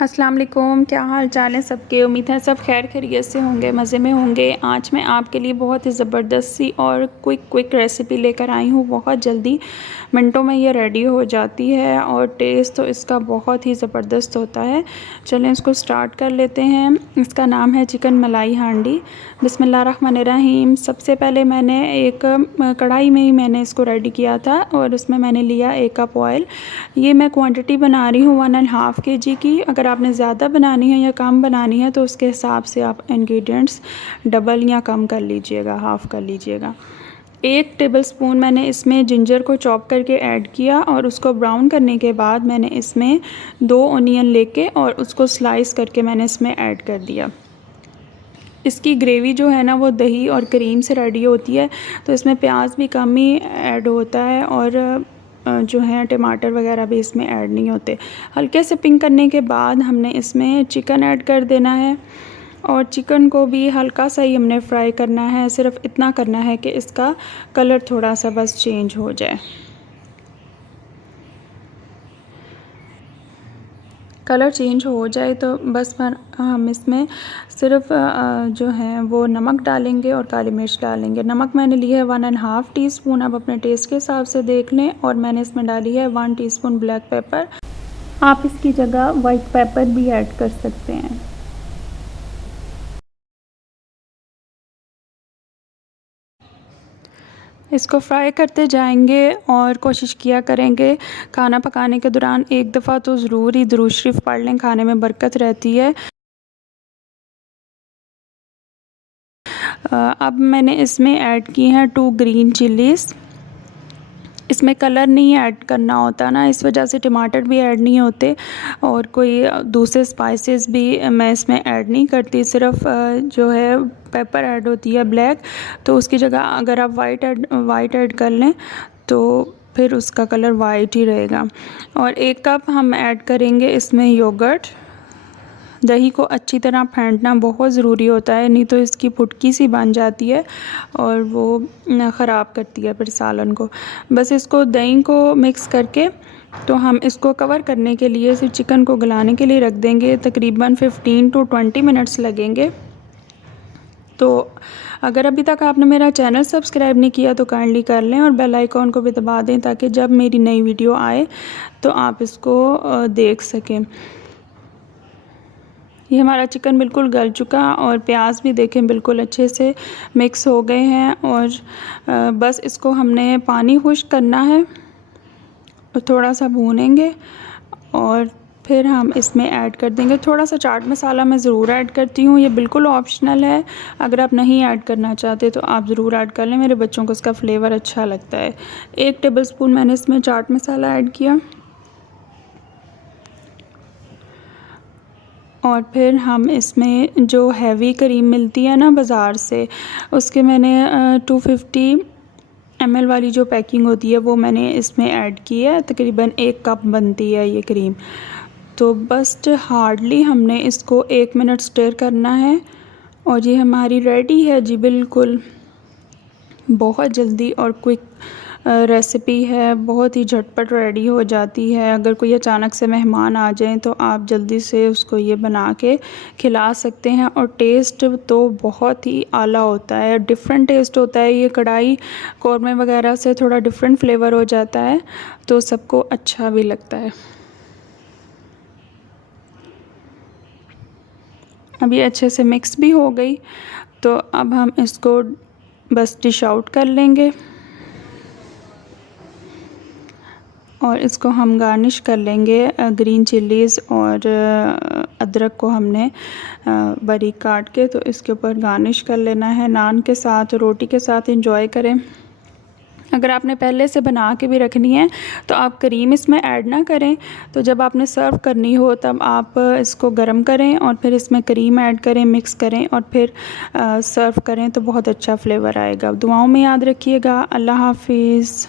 अस्सलाम वालेकुम, क्या हाल चाल है सबके। उम्मीद है सब खैर खैरियत से होंगे, मज़े में होंगे। आज मैं आपके लिए बहुत ही ज़बरदस्त सी और क्विक रेसिपी लेकर आई हूँ। बहुत जल्दी मिनटों में ये रेडी हो जाती है और टेस्ट तो इसका बहुत ही ज़बरदस्त होता है। चलें इसको स्टार्ट कर लेते हैं। इसका नाम है चिकन मलाई हांडी। बिस्मिल्लाहिर्रहमानिर्रहीम। सबसे पहले मैंने एक कढ़ाई में ही मैंने इसको रेडी किया था और उसमें मैंने लिया 1 कप ऑयल। ये मैं क्वांटिटी बना रही हूँ 1.5 kg की। अगर आपने ज़्यादा बनानी है या कम बनानी है तो उसके हिसाब से आप इंग्रेडिएंट्स डबल या कम कर लीजिएगा, हाफ़ कर लीजिएगा। 1 टेबलस्पून मैंने इसमें जिंजर को चॉप करके ऐड किया और उसको ब्राउन करने के बाद मैंने इसमें 2 ऑनियन लेके और उसको स्लाइस करके मैंने इसमें ऐड कर दिया। इसकी ग्रेवी जो है ना वो दही और क्रीम से रेडी होती है, तो इसमें प्याज भी कम ही ऐड होता है और जो है टमाटर वगैरह भी इसमें ऐड नहीं होते। हल्के से पिंक करने के बाद हमने इसमें चिकन ऐड कर देना है और चिकन को भी हल्का सा ही हमने फ्राई करना है। सिर्फ इतना करना है कि इसका कलर थोड़ा सा बस चेंज हो जाए। कलर चेंज हो जाए तो बस हम इसमें सिर्फ जो है वो नमक डालेंगे और काली मिर्च डालेंगे। नमक मैंने ली है 1.5 टीस्पून, आप अपने टेस्ट के हिसाब से देख लें। और मैंने इसमें डाली है 1 टीस्पून ब्लैक पेपर। आप इसकी जगह वाइट पेपर भी ऐड कर सकते हैं। इसको फ्राई करते जाएंगे और कोशिश किया करेंगे खाना पकाने के दौरान एक दफ़ा तो ज़रूर ही दुरूद शरीफ पढ़ लें, खाने में बरकत रहती है। अब मैंने इसमें ऐड की हैं 2 ग्रीन चिलीज़। इसमें कलर नहीं ऐड करना होता ना, इस वजह से टमाटर भी ऐड नहीं होते और कोई दूसरे स्पाइसेस भी मैं इसमें ऐड नहीं करती। सिर्फ जो है पेपर ऐड होती है ब्लैक, तो उसकी जगह अगर आप वाइट ऐड कर लें तो फिर उसका कलर वाइट ही रहेगा। और 1 कप हम ऐड करेंगे इसमें योगर्ट। दही को अच्छी तरह फेंटना बहुत ज़रूरी होता है, नहीं तो इसकी फुटकी सी बन जाती है और वो ख़राब करती है फिर सालन को। बस इसको दही को मिक्स करके तो हम इसको कवर करने के लिए सिर्फ चिकन को गलाने के लिए रख देंगे। तकरीबन 15 to 20 मिनट्स लगेंगे। तो अगर अभी तक आपने मेरा चैनल सब्सक्राइब नहीं किया तो काइंडली कर लें और बेल आइकॉन को भी दबा दें ताकि जब मेरी नई वीडियो आए तो आप इसको देख सकें। ये हमारा चिकन बिल्कुल गल चुका और प्याज भी देखें बिल्कुल अच्छे से मिक्स हो गए हैं। और बस इसको हमने पानी खुश्क करना है और थोड़ा सा भूनेंगे और फिर हम इसमें ऐड कर देंगे थोड़ा सा चाट मसाला। मैं ज़रूर ऐड करती हूँ, ये बिल्कुल ऑप्शनल है। अगर आप नहीं ऐड करना चाहते तो आप ज़रूर ऐड कर लें, मेरे बच्चों को इसका फ्लेवर अच्छा लगता है। 1 टेबलस्पून मैंने इसमें चाट मसाला ऐड किया और फिर हम इसमें जो हैवी क्रीम मिलती है ना बाज़ार से, उसके मैंने 250 ml वाली जो पैकिंग होती है वो मैंने इसमें ऐड की है। तकरीबन 1 कप बनती है ये क्रीम। तो बस हार्डली हमने इसको 1 मिनट स्टर करना है और ये हमारी रेडी है जी। बिल्कुल बहुत जल्दी और क्विक रेसिपी है, बहुत ही झटपट रेडी हो जाती है। अगर कोई अचानक से मेहमान आ जाएं तो आप जल्दी से उसको ये बना के खिला सकते हैं और टेस्ट तो बहुत ही आला होता है, डिफरेंट टेस्ट होता है। ये कढ़ाई कौरमे वगैरह से थोड़ा डिफरेंट फ्लेवर हो जाता है तो सबको अच्छा भी लगता है। अब ये अच्छे से मिक्स भी हो गई तो अब हम इसको बस डिश आउट कर लेंगे और इसको हम गार्निश कर लेंगे ग्रीन चिलीज़ और अदरक को हमने बारीक काट के तो इसके ऊपर गार्निश कर लेना है। नान के साथ, रोटी के साथ एंजॉय करें। अगर आपने पहले से बना के भी रखनी है तो आप क्रीम इसमें ऐड ना करें, तो जब आपने सर्व करनी हो तब आप इसको गर्म करें और फिर इसमें क्रीम ऐड करें, मिक्स करें और फिर सर्व करें तो बहुत अच्छा फ्लेवर आएगा। दुआओं में याद रखिएगा। अल्लाह हाफिज़।